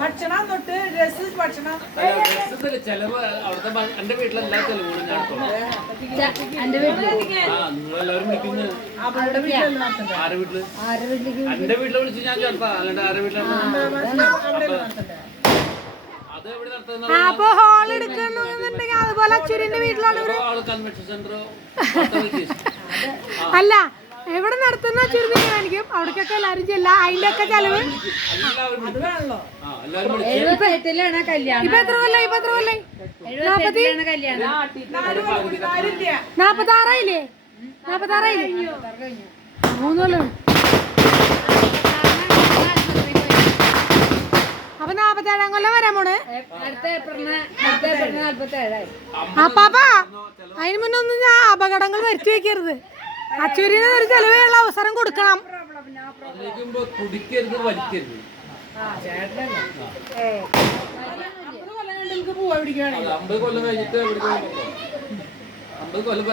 ഭക്ഷണം തൊട്ട് ഡ്രസ് ഭക്ഷണം ചെലവ് അവിടുത്തെ എന്റെ വീട്ടിലെല്ലാ ചെലവും ഞാൻ എന്റെ വീട്ടില് നിങ്ങളെല്ലാവരും വിളിക്കുന്നത് ആരെ വീട്ടില് എന്റെ വീട്ടില് വിളിച്ച് ഞാൻ ചേർത്താ അല്ലാണ്ട് ആരെ വീട്ടിലാണ് അത് എവിടെ നടത്തുന്നത് അപ്പൊ ഹോൾ എടുക്കണമെന്നുണ്ടെങ്കിൽ അതുപോലെ അച്ഛൻ്റെ വീട്ടിലാണ് കൺവെൻഷൻ സെന്റർ അല്ല എവിടെ നടത്തുന്ന ചുരുങ്ങിയായിരിക്കും അവിടേക്കൊക്കെ എല്ലാരും ചെല്ലാം അതിന്റെ ഒക്കെ ചെലവ് എഴുപത്തെട്ടിലാണ് കല്യാണം. ഇപ്പൊ എത്ര കൊല്ലായി 78 കല്യാണം. 46ആയില്ലേ 46ആയില്ലേ 3 കൊല്ലം. അപ്പൊ 47 കൊല്ലം വരാൻ പോണ്. അടുത്ത ഏപ്രിലിന് 47. അപ്പാപ്പാ അതിന് മുന്നേ ഒന്നും ഞാൻ അപകടങ്ങൾ വരുത്തി വെക്കരുത്. അച്ചൂരിന് ഒരു ചെലവുള്ള അവസരം കൊടുക്കണം. കുടിക്കരുത് വലിക്കരുത് 50 കൊല്ലം കഴിഞ്ഞിട്ട് 50 കൊല്ലം